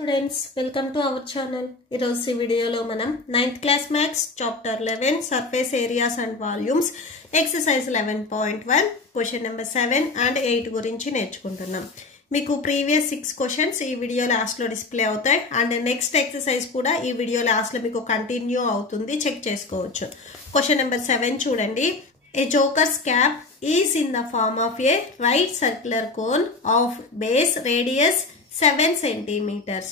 Students, welcome to our channel. Ee video manam 9th class maths chapter 11 surface areas and volumes exercise 11.1 question number 7 and 8 gurinchi నేర్చుకుంటున్నాం. మీకు previous 6 questions ఈ video last లో display అవుతాయి and next exercise కూడా ఈ video last లో మీకు continue అవుతుంది, చెక్ చేసుకోవచ్చు. క్వశ్చన్ నెంబర్ 7 చూడండి. A joker's cap is in the form of a right circular cone of base radius 7 centimeters.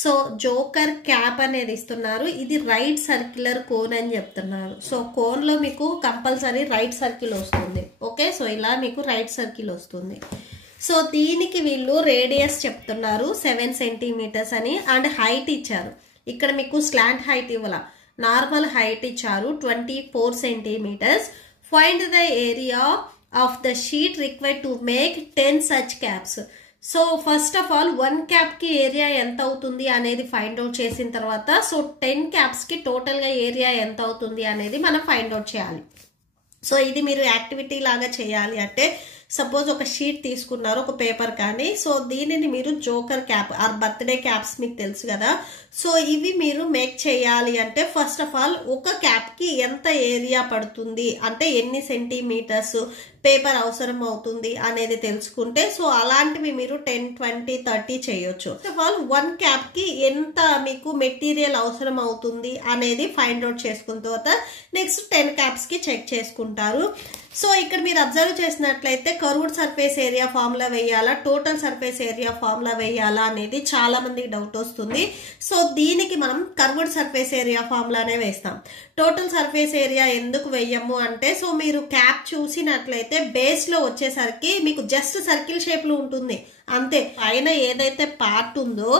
So joker cap అనేది ఇస్తున్నారు. ఇది రైట్ సర్క్యులర్ కోన్ అని చెప్తున్నారు. సో కోన్ లో మీకు కంపల్సరీ రైట్ సర్కిల్ వస్తుంది. ఓకే, సో ఇలా మీకు రైట్ సర్కిల్ వస్తుంది. సో దీనికి వీళ్ళు రేడియస్ చెప్తున్నారు 7 సెంటీమీటర్స్ అని అండ్ హైట్ ఇచ్చారు. ఇక్కడ మీకు స్లాంట్ హైట్ ఇవ్వాల, నార్మల్ హైట్ ఇచ్చారు 24 centimeters. Find the area of the sheet required to make 10 such caps. So first of all 1 cap కి ఏరియా ఎంత అవుతుంది అనేది ఫైండ్ అవుట్ చేసిన తర్వాత సో 10 క్యాప్స్ కి టోటల్ గా ఏరియా ఎంత అవుతుంది అనేది మనం ఫైండ్ అవుట్ చేయాలి. సో ఇది మీరు యాక్టివిటీ లాగా చేయాలి. అంటే సపోజ్ ఒక షీట్ తీసుకున్నారు, ఒక పేపర్ కానీ, సో దీనిని మీరు joker cap or birthday caps మీకు తెలుసు కదా. సో ఇవి మీరు మేక్ చేయాలి అంటే ఫస్ట్ ఆఫ్ ఆల్ ఒక క్యాప్ కి ఎంత ఏరియా పడుతుంది అంటే ఎన్ని సెంటీమీటర్స్ పేపర్ అవసరం అవుతుంది అనేది తెలుసుకుంటే సో అలాంటివి మీరు 10, 20, 30 చేయొచ్చు. ఫస్ట్ ఆఫ్ ఆల్ 1 క్యాప్ కి ఎంత మీకు మెటీరియల్ అవసరం అవుతుంది అనేది ఫైండ్ అవుట్ చేసుకున్న తర్వాత నెక్స్ట్ 10 క్యాప్స్ కి చెక్ చేసుకుంటారు. సో ఇక్కడ మీరు అబ్జర్వ్ చేసినట్లయితే కర్వ్డ్ సర్ఫేస్ ఏరియా ఫార్ములా వేయాలా, టోటల్ సర్ఫేస్ ఏరియా ఫార్ములా వేయాలా అనేది చాలా మందికి డౌట్ వస్తుంది. సో దీనికి మనం కర్వ్డ్ సర్ఫేస్ ఏరియా ఫార్ములానే వేస్తాం. టోటల్ సర్ఫేస్ ఏరియా ఎందుకు వేయము అంటే సో మీరు క్యాప్ చూసినట్లయితే బేస్ లో వచ్చేసరికి మీకు జస్ట్ సర్కిల్ షేప్ లో ఉంటుంది అంతే. పైన ఏదైతే పార్ట్ ఉందో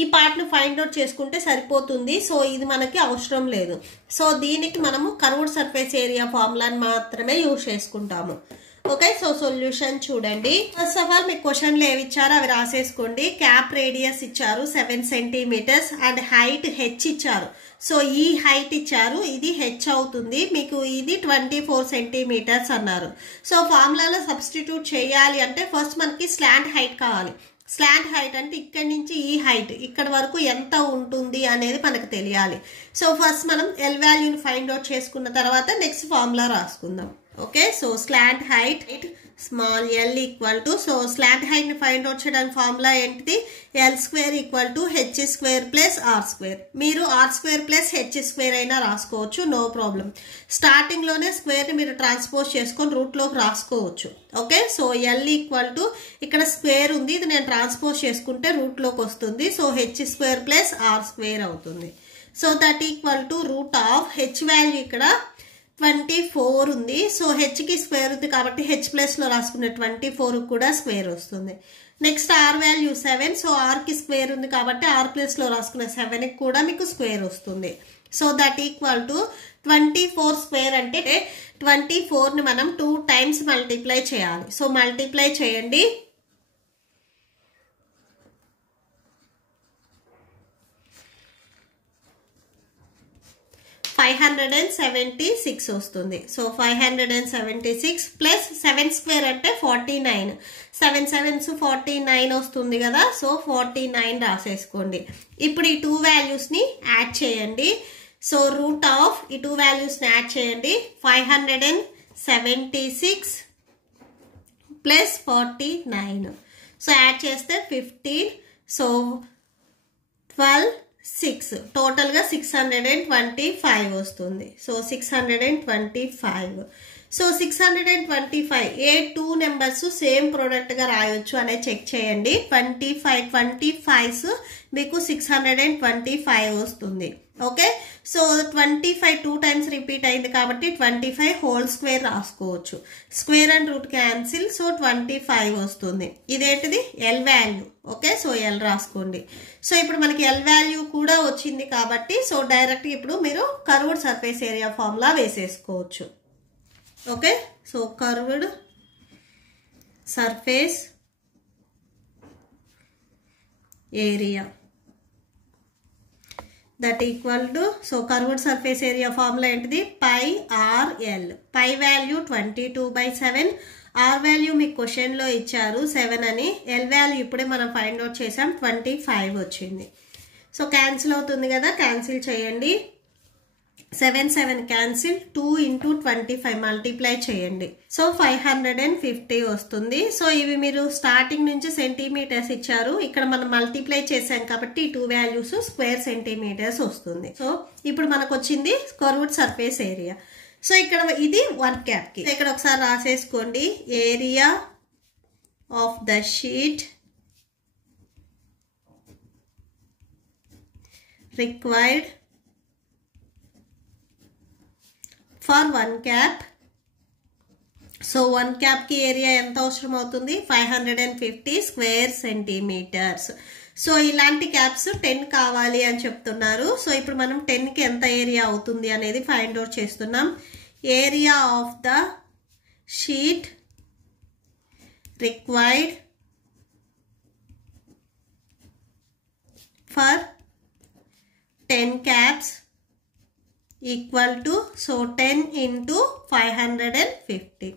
ఈ పార్ట్ ను ఫైండ్ అవుట్ చేసుకుంటే సరిపోతుంది. సో ఇది మనకి అవసరం లేదు. సో దీనికి మనము కర్వ్డ్ సర్ఫేస్ ఏరియా ఫార్ములాని మాత్రమే యూజ్ చేసుకుంటాము. ఓకే, సో సొల్యూషన్ చూడండి. ఫస్ట్ ఆఫ్ ఆల్ మీకు క్వశ్చన్లు ఏవి ఇచ్చారో అవి రాసేసుకోండి. క్యాప్ రేడియస్ ఇచ్చారు 7 సెంటీమీటర్స్ అండ్ హైట్ హెచ్ ఇచ్చారు. సో ఈ హైట్ ఇచ్చారు, ఇది హెచ్ అవుతుంది, మీకు ఇది 24 సెంటీమీటర్స్ అన్నారు. సో ఫార్ములాలో సబ్స్టిట్యూట్ చేయాలి అంటే ఫస్ట్ మనకి స్లాంట్ హైట్ కావాలి. స్లాంట్ హైట్ అంటే ఇక్కడి నుంచి ఈ హైట్ ఇక్కడ వరకు ఎంత ఉంటుంది అనేది మనకు తెలియాలి. సో ఫస్ట్ మనం ఎల్ వాల్యూని ఫైండ్ అవుట్ చేసుకున్న తర్వాత నెక్స్ట్ ఫార్ములా రాసుకుందాం. Okay, so slant height small L equal to, so slant height ని ఫైండ్ అవుట్ చేయడానికి ఫార్ములా ఏంటిది, L square equal to H square plus R square. మీరు R square plus H square అయినా రాసుకోవచ్చు, no problem. Starting లోనే square ని మీరు transpose చేసుకొని రూట్ లోకి రాసుకోవచ్చు. Okay, so L equal to ఇక్కడ స్క్వేర్ ఉంది, ఇది నేను ట్రాన్స్పోజ్ చేసుకుంటే రూట్ లోకి వస్తుంది. So H square plus R square అవుతుంది. So that equal to root of H value ఇక్కడ 24 ఉంది. సో హెచ్ కి స్క్వేర్ ఉంది కాబట్టి హెచ్ ప్లస్ లో రాసుకునే 24 కూడా స్క్వేర్ వస్తుంది. Next R value 7. So R కి స్క్వేర్ ఉంది కాబట్టి ఆర్ ప్లస్ లో రాసుకునే 7 కి కూడా మీకు స్క్వేర్ వస్తుంది. So that equal to 24 square అంటే 24 ని మనం 2 టైమ్స్ మల్టిప్లై చేయాలి. సో మల్టిప్లై చేయండి. 576 వస్తుంది. సో 576 ప్లస్ 7 స్క్వేర్ అంటే 49. 7 7s 49 వస్తుంది కదా. సో 49 రాసేసుకోండి. ఇప్పుడు ఈ 2 వాల్యూస్ ని యాడ్ చేయండి. సో రూట్ ఆఫ్ ఈ 2 వాల్యూస్ ని యాడ్ చేయండి. 576 ప్లస్ 49. సో యాడ్ చేస్తే 15. సో 12 6 టోటల్ గా 625 వస్తుంది. సో 625. సో 625 ఏ 2 నెంబర్స్ సేమ్ ప్రోడక్ట్ గా రాయొచ్చు అనేది చెక్ చేయండి. 25s మీకు 625 వస్తుంది. ఓకే, సో 25 2 టైమ్స్ రిపీట్ అయింది కాబట్టి 25 హోల్ స్క్వేర్ రాసుకోవచ్చు. Square and root cancel. So 25 వస్తుంది. ఇదేంటిది L value. Okay, so L రాసుకోండి. సో ఇప్పుడు మనకి ఎల్ వాల్యూ కూడా వచ్చింది కాబట్టి సో డైరెక్ట్ ఇప్పుడు మీరు కర్వ్డ్ సర్ఫేస్ ఏరియా ఫార్ములా వేసేసుకోవచ్చు. Okay, so curved surface area that equal to, so curved surface area formula ఏంటిది, pi r l. Pi value 22/7, R value మీకు క్వశ్చన్లో ఇచ్చారు 7 అని, ఎల్ వాల్యూ ఇప్పుడే మనం ఫైండ్ అవుట్ చేసాం 25 వచ్చింది. సో క్యాన్సిల్ అవుతుంది కదా, క్యాన్సిల్ చేయండి. 7 7 క్యాన్సిల్, 2 into 25 మల్టిప్లై చేయండి. సో 550 వస్తుంది. సో ఇవి మీరు స్టార్టింగ్ నుంచి సెంటీమీటర్స్ ఇచ్చారు, ఇక్కడ మనం మల్టిప్లై చేసాం కాబట్టి ఈ 2 వాల్యూస్ స్క్వేర్ సెంటీమీటర్స్ వస్తుంది. సో ఇప్పుడు మనకు వచ్చింది కర్వ్డ్ సర్ఫేస్ ఏరియా. సో ఇక్కడ ఇది 1 cap కి. ఇక్కడ ఒకసారి రాసేసుకోండి, area of the sheet required for 1 cap. So 1 cap కి ఏరియా ఎంత అవసరం అవుతుంది, 550 స్క్వేర్ సెంటీమీటర్స్. సో ఇలాంటి క్యాప్స్ 10 కావాలి అని చెప్తున్నారు. సో ఇప్పుడు మనం 10కి ఎంత ఏరియా అవుతుంది అనేది ఫైండ్ అవుట్ చేస్తున్నాం. Area of the sheet required for 10 caps equal to, so 10 into 550.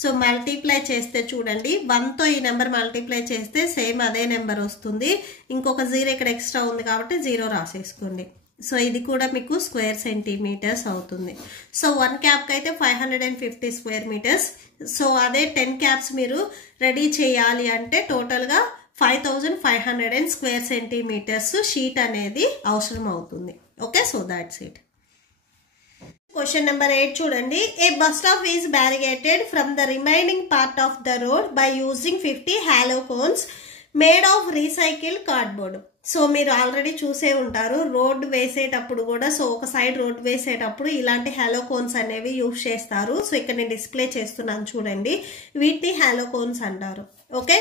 So multiply చేస్తే చూడండి, 1తో ఈ నెంబర్ మల్టిప్లై చేస్తే సేమ్ అదే నెంబర్ వస్తుంది. ఇంకొక 0 ఇక్కడ ఎక్స్ట్రా ఉంది కాబట్టి 0 రాసేసుకోండి. సో ఇది కూడా మీకు స్క్వేర్ సెంటీమీటర్స్ అవుతుంది. సో 1 క్యాప్కి అయితే 550 స్క్వేర్ మీటర్స్. సో అదే 10 క్యాప్స్ మీరు రెడీ చేయాలి అంటే టోటల్గా 5500 స్క్వేర్ సెంటీమీటర్స్ షీట్ అనేది అవసరం అవుతుంది. Okay, so that's it. Question number 8 చూడండి. A bus stop is barricaded from the remaining part of the road by using 50 halo cones made of recycled cardboard. So మీరు already చూసే ఉంటారు, road వేసేటప్పుడు కూడా, so ఒక సైడ్ రోడ్ వేసేటప్పుడు ఇలాంటి hollow cones అనేవి యూజ్ చేస్తారు. సో ఇక్కడ నేను డిస్ప్లే చేస్తున్నాను చూడండి, వీటిని హాలో కోన్స్ అంటారు. ఓకే,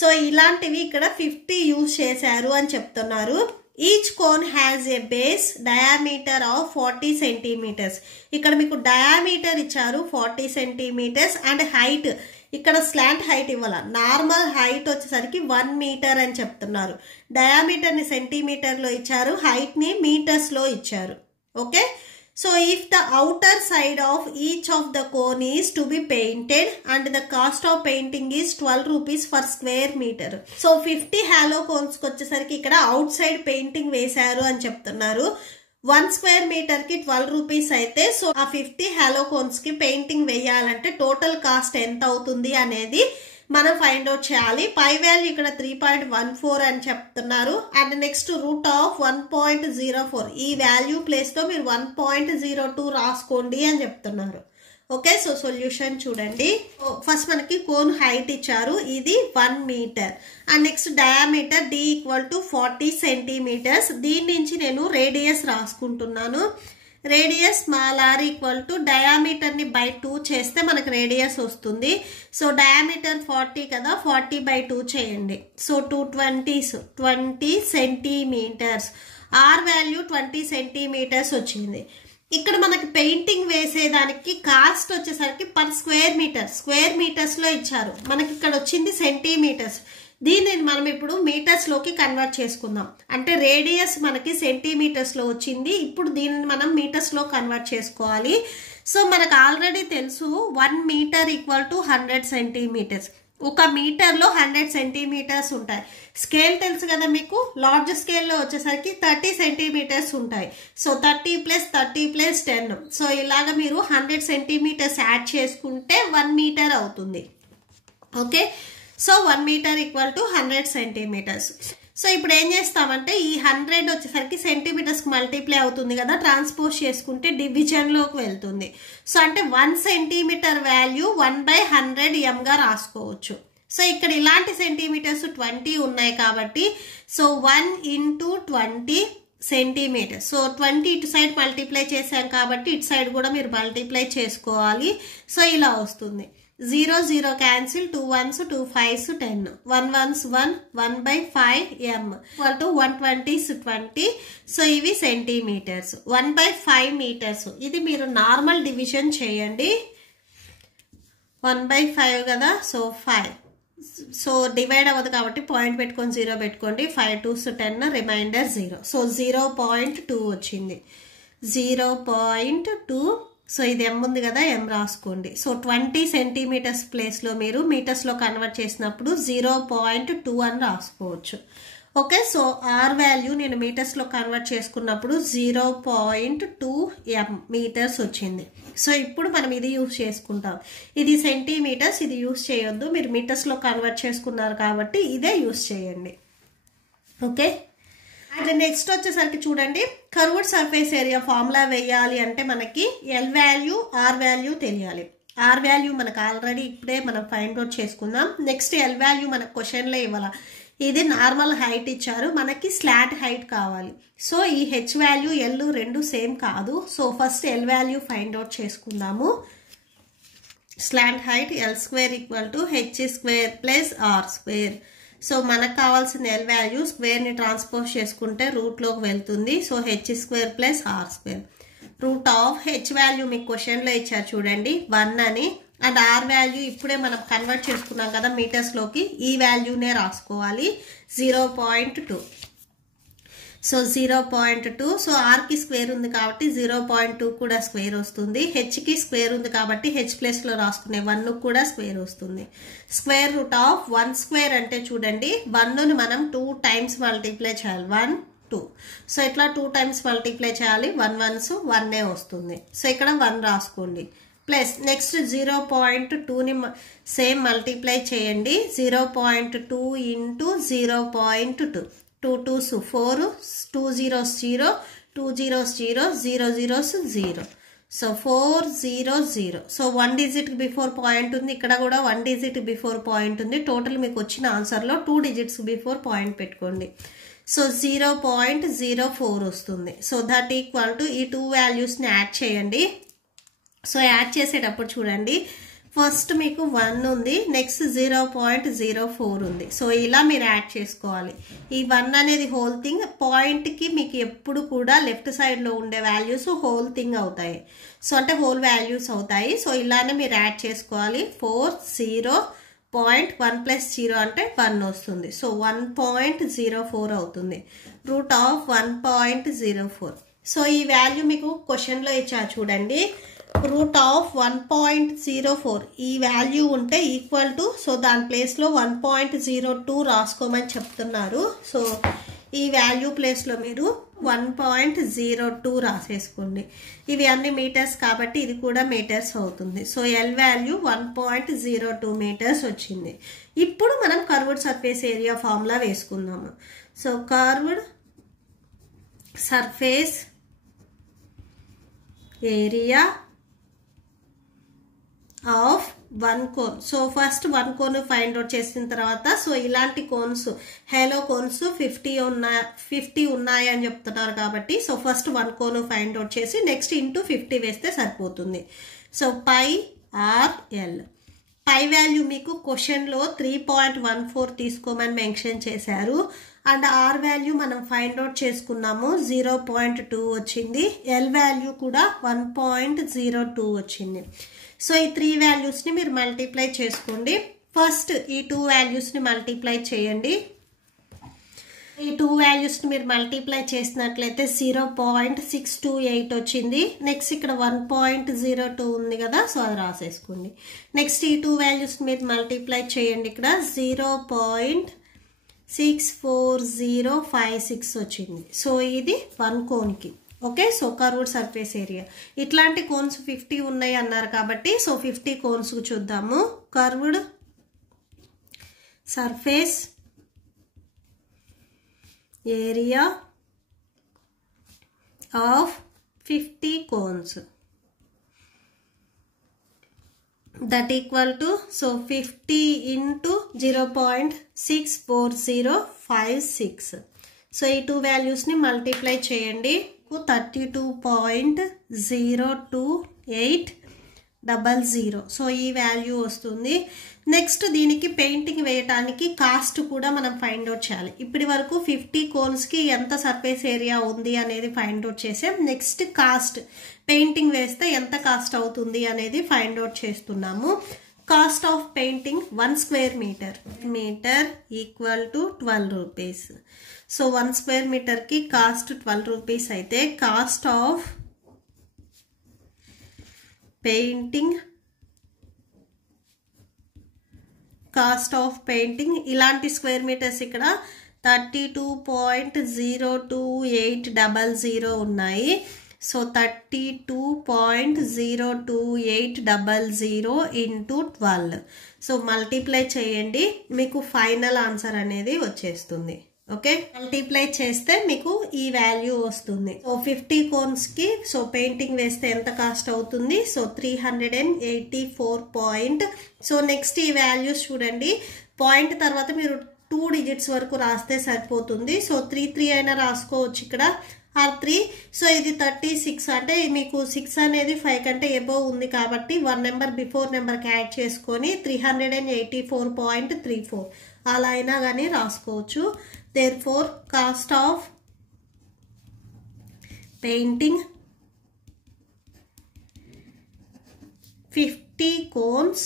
సో ఇలాంటివి ఇక్కడ 50 యూజ్ చేశారు అని చెప్తున్నారు. Each cone has a base diameter of 40 centimetres. ఇక్కడ మీకు డయామీటర్ ఇచ్చారు 40 సెంటీమీటర్స్ అండ్ హైట్ ఇక్కడ స్లాంట్ హైట్ ఇవ్వాల. నార్మల్ హైట్ వచ్చేసరికి 1 మీటర్ అని చెప్తున్నారు. డయామీటర్ని సెంటీమీటర్లో ఇచ్చారు, హైట్ని మీటర్స్లో ఇచ్చారు. Okay, so if the outer side of each of the cone is to be painted and the cost of painting is 12 rupees per square meter. So 50 halo cones వచ్చేసరికి ఇక్కడ out side painting వేశారు అని చెప్తున్నారు. 1 square metre కి 12 rupees అయితే, so ఆ 50 hollow cones కి painting వేయాలంటే టోటల్ కాస్ట్ ఎంత అవుతుంది అనేది మనం ఫైండ్ అవుట్ చేయాలి. పై వాల్యూ ఇక్కడ 3.14 అని చెప్తున్నారు అండ్ నెక్స్ట్ రూట్ ఆఫ్ 1.04. ఈ వాల్యూ ప్లేస్ లో మీరు 1.02 రాసుకోండి అని చెప్తున్నారు. ఓకే, సో సొల్యూషన్ చూడండి. ఫస్ట్ మనకి కోన్ హైట్ ఇచ్చారు, ఇది 1 metre and next diameter d equal to 40 centimetres. దీని నుంచి నేను రేడియస్ రాసుకుంటున్నాను. Radius small r equal to diameter ని బై 2 చేస్తే మనకు రేడియస్ వస్తుంది. సో డయామీటర్ 40 కదా, 40/2 చేయండి. So 20 centimetres. R value 20 centimetres వచ్చింది. ఇక్కడ మనకి పెయింటింగ్ వేసేదానికి కాస్ట్ వచ్చేసరికి పర్ స్క్వేర్ మీటర్స్ లో ఇచ్చారు. మనకి ఇక్కడ వచ్చింది సెంటీమీటర్స్. దీనిని మనం ఇప్పుడు మీటర్స్ లోకి కన్వర్ట్ చేసుకుందాం. అంటే రేడియస్ మనకి సెంటీమీటర్స్ లో వచ్చింది, ఇప్పుడు దీనిని మనం మీటర్స్ లో కన్వర్ట్ చేసుకోవాలి. సో మనకు ఆల్రెడీ తెలుసు 1 మీటర్ ఈక్వల్ టు 100 సెంటీమీటర్స్. ఒక మీటర్ లో 100 సెంటీమీటర్స్ ఉంటాయి. స్కేల్ తెలుసు కదా మీకు, లార్జ్ స్కేల్ లో వచ్చేసరికి 30 సెంటీమీటర్స్ ఉంటాయి. సో 30 + 10. సో ఇలాగ మీరు 100 సెంటీమీటర్స్ యాడ్ చేసుకుంటే 1 మీటర్ అవుతుంది. Okay, so 1 metre equal to 100 centimetres. So ఇప్పుడు ఏం చేస్తామంటే ఈ 100 వచ్చేసరికి సెంటీమీటర్స్ మల్టిప్లై అవుతుంది కదా, ట్రాన్స్పోజ్ చేసుకుంటే డివిజన్ లోకి వెళ్తుంది. సో అంటే 1 సెంటీమీటర్ వాల్యూ 1/100 m గా రాసుకోవచ్చు. సో ఇక్కడ ఇలాంటి సెంటీమీటర్స్ 20 ఉన్నాయి కాబట్టి సో 1 × 20 సెంటీమీటర్. సో 20 ఇటు సైడ్ మల్టిప్లై చేసాం కాబట్టి ఇటు సైడ్ కూడా మీరు మల్టిప్లై చేసుకోవాలి. సో ఇలా వస్తుంది. 0 0 cancel, 2 1s 2 5s 10, 1 1s 1, 1/5 m equal to 120s 20. So ఇవి సెంటీమీటర్స్. 1/5 మీటర్స్. ఇది మీరు నార్మల్ డివిజన్ చేయండి. 1/5 కదా, సో 5. సో డివైడ్ అవ్వదు కాబట్టి పాయింట్ పెట్టుకొని 0 పెట్టుకోండి. 5 2s 10, రిమైండర్ 0. సో 0.2 వచ్చింది. 0.2 సో ఇది m ఉంది కదా, m రాసుకోండి. సో 20 సెంటీమీటర్స్ ప్లేస్లో మీరు మీటర్స్లో కన్వర్ట్ చేసినప్పుడు 0.2 అని రాసుకోవచ్చు. ఓకే, సో ఆర్ వాల్యూ నేను మీటర్స్లో కన్వర్ట్ చేసుకున్నప్పుడు 0.2 m మీటర్స్ వచ్చింది. సో ఇప్పుడు మనం ఇది యూజ్ చేసుకుంటాం. ఇది సెంటీమీటర్స్, ఇది యూజ్ చేయొద్దు, మీరు మీటర్స్లో కన్వర్ట్ చేసుకున్నారు కాబట్టి ఇదే యూజ్ చేయండి. ఓకే, అండ్ నెక్స్ట్ వచ్చేసరికి చూడండి, కర్వ్డ్ సర్ఫేస్ ఏరియా ఫార్ములా వేయాలి అంటే మనకి ఎల్ వాల్యూ ఆర్ వాల్యూ తెలియాలి. ఆర్ వాల్యూ మనకు ఆల్రెడీ ఇప్పుడే మనం ఫైండ్ అవుట్ చేసుకుందాం. నెక్స్ట్ ఎల్ వాల్యూ మనకు క్వశ్చన్లో ఇవ్వాలి. ఇది నార్మల్ హైట్ ఇచ్చారు, మనకి స్లాట్ హైట్ కావాలి. సో ఈ హెచ్ వాల్యూ ఎల్ రెండు సేమ్ కాదు. So first L value find out చేసుకుందాము. Slant height L square equal to H square plus R square. So మనకు కావాల్సిన ఎల్ వాల్యూ స్క్వేర్ని ట్రాన్స్పోజ్ చేసుకుంటే రూట్లోకి వెళ్తుంది. So H square plus R square. Root of H value మీకు క్వశ్చన్లో ఇచ్చారు చూడండి 1 అని, అండ్ ఆర్ వాల్యూ ఇప్పుడే మనం కన్వర్ట్ చేసుకున్నాం కదా మీటర్స్లోకి, ఈ వాల్యూనే రాసుకోవాలి 0.2. సో 0.2. సో ఆర్కి స్క్వేర్ ఉంది కాబట్టి 0.2 కూడా స్క్వేర్ వస్తుంది. హెచ్కి స్క్వేర్ ఉంది కాబట్టి హెచ్ ప్లేస్లో రాసుకునే 1 కూడా స్క్వేర్ వస్తుంది. స్క్వేర్ రూట్ ఆఫ్ 1 స్క్వేర్ అంటే చూడండి 1ని మనం 2 టైమ్స్ మల్టిప్లై చేయాలి. 1 2. సో ఇట్లా 2 టైమ్స్ మల్టిప్లై చేయాలి. 1 1s 1 వస్తుంది. సో ఇక్కడ 1 రాసుకోండి. ప్లస్ నెక్స్ట్ 0.2ని సేమ్ మల్టిప్లై చేయండి. 0.2 into 0.2. 2 2s 4, 2 0s 0, 2 0s 0, 0 0s 0. So 4 0 0. So 1 digit before point ఉంది, ఇక్కడ కూడా 1 డిజిట్ బిఫోర్ పాయింట్ ఉంది. టోటల్ మీకు వచ్చిన ఆన్సర్లో 2 డిజిట్స్ బిఫోర్ పాయింట్ పెట్టుకోండి. సో 0.04 వస్తుంది. సో దట్ ఈక్వల్ టు ఈ 2 వాల్యూస్ని యాడ్ చేయండి. సో యాడ్ చేసేటప్పుడు చూడండి, ఫస్ట్ మీకు 1 ఉంది, నెక్స్ట్ 0.04 ఉంది. సో ఇలా మీరు యాడ్ చేసుకోవాలి. ఈ 1 అనేది హోల్ థింగ్, పాయింట్కి మీకు ఎప్పుడు కూడా లెఫ్ట్ సైడ్లో ఉండే వాల్యూస్ హోల్ థింగ్ అవుతాయి. సో అంటే హోల్ వాల్యూస్ అవుతాయి. సో ఇలానే మీరు యాడ్ చేసుకోవాలి. 4 0.1 ప్లస్ 0 అంటే 1 వస్తుంది. సో 1.04 అవుతుంది. Root of 1.04. సో ఈ వాల్యూ మీకు క్వశ్చన్లో ఇచ్చారు చూడండి, రూట్ ఆఫ్ 1.04 ఈ వాల్యూ ఉంటే ఈక్వల్ టు, సో దాని ప్లేస్లో 1.02 రాసుకోమని చెప్తున్నారు. సో ఈ వాల్యూ ప్లేస్లో మీరు 1.02 రాసేసుకోండి. ఇవి అన్ని మీటర్స్ కాబట్టి ఇది కూడా మీటర్స్ అవుతుంది. సో ఎల్ వాల్యూ 1.02 మీటర్స్ వచ్చింది. ఇప్పుడు మనం కర్వ్డ్ సర్ఫేస్ ఏరియా ఫార్ములా వేసుకుందాము. So curved surface area of 1 cone. So first 1 cone find out చేసిన తర్వాత, సో ఇలాంటి కోన్స్ హేలో కోన్స్ 50 ఉన్నాయి అని చెప్తున్నారు కాబట్టి, so first 1 cone find out చేసి నెక్స్ట్ ఇంటూ 50 వేస్తే సరిపోతుంది. So pi R L. Pi value మీకు క్వశ్చన్లో 3.14 తీసుకోమని మెన్షన్ చేశారు. అండ్ ఆర్ వాల్యూ మనం ఫైండ్ అవుట్ చేసుకున్నాము 0.2 వచ్చింది. ఎల్ వాల్యూ కూడా 1.02 వచ్చింది. సో ఈ 3 వాల్యూస్ని మీరు మల్టిప్లై చేసుకోండి. ఫస్ట్ ఈ 2 వాల్యూస్ని మల్టిప్లై చేయండి. ఈ 2 వాల్యూస్ని మీరు మల్టిప్లై చేసినట్లయితే 0.628 వచ్చింది. నెక్స్ట్ ఇక్కడ 1.02 ఉంది కదా, సో అది రాసేసుకోండి. నెక్స్ట్ ఈ 2 వాల్యూస్ని మీరు మల్టిప్లై చేయండి. ఇక్కడ 0.64056 వచ్చింది. సో ఇది 1 కోన్కి. Okay, so curved surface area. ఇట్లాంటి కోన్స్ 50 ఉన్నాయి అన్నారు కాబట్టి, సో 50 కోన్స్ చూద్దాము. Curved surface area of 50 cones that equal to, so 50 into 0.64056. So ఈ 2 వాల్యూస్ని మల్టిప్లై చేయండి. 32.02800. సో ఈ వాల్యూ వస్తుంది. నెక్స్ట్ దీనికి పెయింటింగ్ వేయటానికి కాస్ట్ కూడా మనం ఫైండ్ అవుట్ చేయాలి. ఇప్పటి వరకు 50 కోన్స్కి ఎంత సర్ఫేస్ ఏరియా ఉంది అనేది ఫైండ్ అవుట్ చేసాం. నెక్స్ట్ కాస్ట్, పెయింటింగ్ వేస్తే ఎంత కాస్ట్ అవుతుంది అనేది ఫైండ్ అవుట్ చేస్తున్నాము. Cost of painting 1 square metre equal to 12 rupees. So 1 square మీటర్కి కాస్ట్ 12 రూపీస్ అయితే, cost of painting, cost of painting. ఇలాంటి స్క్వేర్ మీటర్స్ ఇక్కడ 32.02800 ఉన్నాయి. So 32.02800 into 12. సో మల్టిప్లై చేయండి, మీకు ఫైనల్ ఆన్సర్ అనేది వచ్చేస్తుంది. ఓకే, మల్టిప్లై చేస్తే మీకు ఈ వాల్యూ వస్తుంది. సో 50 కోన్స్కి సో పెయింటింగ్ వేస్తే ఎంత కాస్ట్ అవుతుంది? సో 384. సో నెక్స్ట్ ఈ వాల్యూస్ చూడండి, పాయింట్ తర్వాత మీరు 2 డిజిట్స్ వరకు రాస్తే సరిపోతుంది. సో 3 అయినా రాసుకోవచ్చు ఇక్కడ, ఆర్ 3. సో ఇది 36 అంటే మీకు 6 అనేది 5 కంటే ఎబోవ్ ఉంది కాబట్టి 1 నెంబర్ బిఫోర్ నెంబర్కి యాడ్ చేసుకొని 384.34 అలా అయినా కానీ రాసుకోవచ్చు. Therefore, cost of painting 50 cones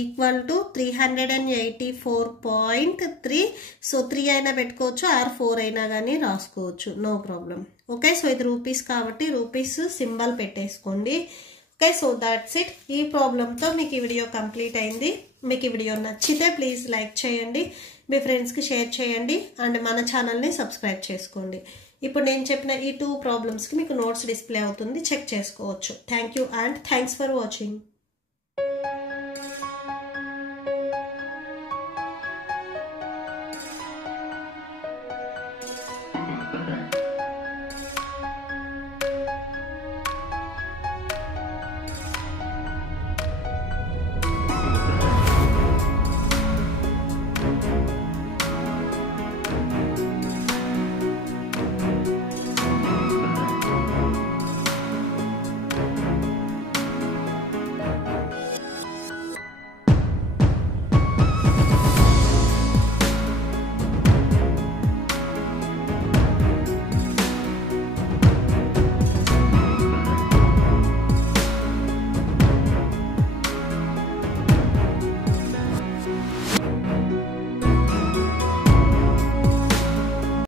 equal to 384.3. So 3 అయినా పెట్టుకోవచ్చు, ఆర్ 4 అయినా కానీ రాసుకోవచ్చు, నో ప్రాబ్లం. ఓకే, సో ఇది రూపీస్ కాబట్టి రూపీస్ సింబల్ పెట్టేసుకోండి. Okay, so that's it. ఈ ప్రాబ్లంతో మీకు ఈ వీడియో కంప్లీట్ అయింది. మీకు ఈ వీడియో నచ్చితే ప్లీజ్ లైక్ చేయండి, మీ ఫ్రెండ్స్కి షేర్ చేయండి, అండ్ మన ఛానల్ని సబ్స్క్రైబ్ చేసుకోండి. ఇప్పుడు నేను చెప్పిన ఈ 2 ప్రాబ్లమ్స్కి మీకు నోట్స్ డిస్ప్లే అవుతుంది, చెక్ చేసుకోవచ్చు. Thank you and thanks for watching.